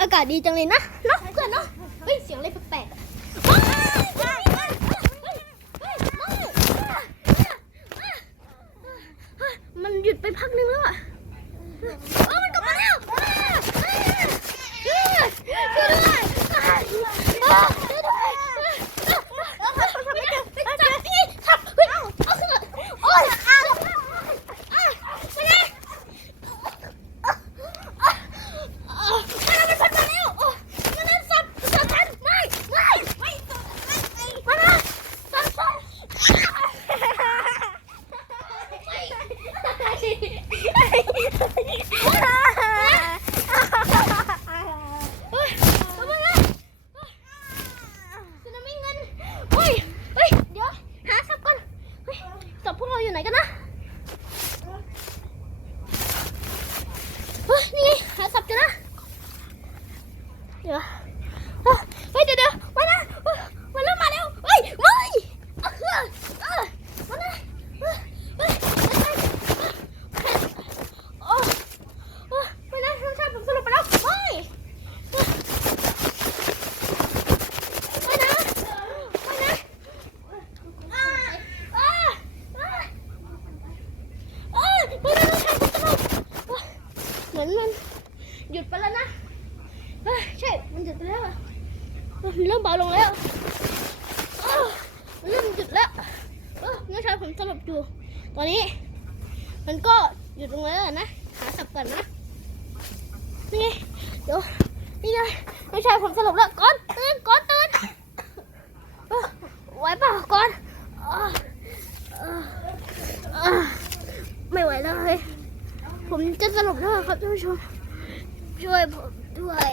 อากาศดีจังเลยนะเนาะเพื่อนเนาะเฮ้ยเสียงอะไรแปลกๆว้ายเฮ้ยเฮ้ยเฮ้ยเฮ้ยเฮ้ยเฮ้ยมันหยุดไปพักนึงแล้วอะเออมันกลับมาแล้วช่วยด้วยช่วยด้วยช่วยด้วยจับนี่ขับเฮ้ยเอาขึ้นมาโอ๊ยเอาไปเลย มันมันพันมาแล้วโอ้มันนั่นสับสับฉันไม่ไม่ไม่ไม่มาสับสับเฮ้ยทำไมล่ะสึนามิเงินเฮ้ยเฮ้ยเดี๋ยวหาสับก่อนเฮ้ยสับ พวกเราอยู่ไหนกันนะเฮ้ยนี่ไงหาสับกันนะ เดี๋ยวเฮ้ยเดี๋ยวเดี๋ยวมานะเฮ้ยมาแล้วมาแล้วเฮ้ยไม่เออเออมานะเฮ้ยเฮ้ยเฮ้ยโอ้โอ้ไม่นะท่านชายผมสรุปไปแล้วไม่ไม่นะไม่นะอ่าอ่าอ่าเอ้ยไม่นะท่านชายผมสรุปเหมือนมันหยุดไปแล้วนะ เฮ้ย ใช่ มันหยุดไปแล้วเออมันเริ่มเบาลงแล้วเออมันเริ่มหยุดแล้วเมื่อเช้าผมสลบอยู่ ตอนนี้ มันก็หยุดลงแล้วนะ หาสับก่อนนะ นี่ไง เดี๋ยว นี่ไงเมื่อเช้าผมสลบแล้วก่อนตื่นก่อนตื่นไหวเปล่าก่อนไม่ไหวแล้วเลยผมจะสลบแล้วครับท่านผู้ชมช่วยผมด้วย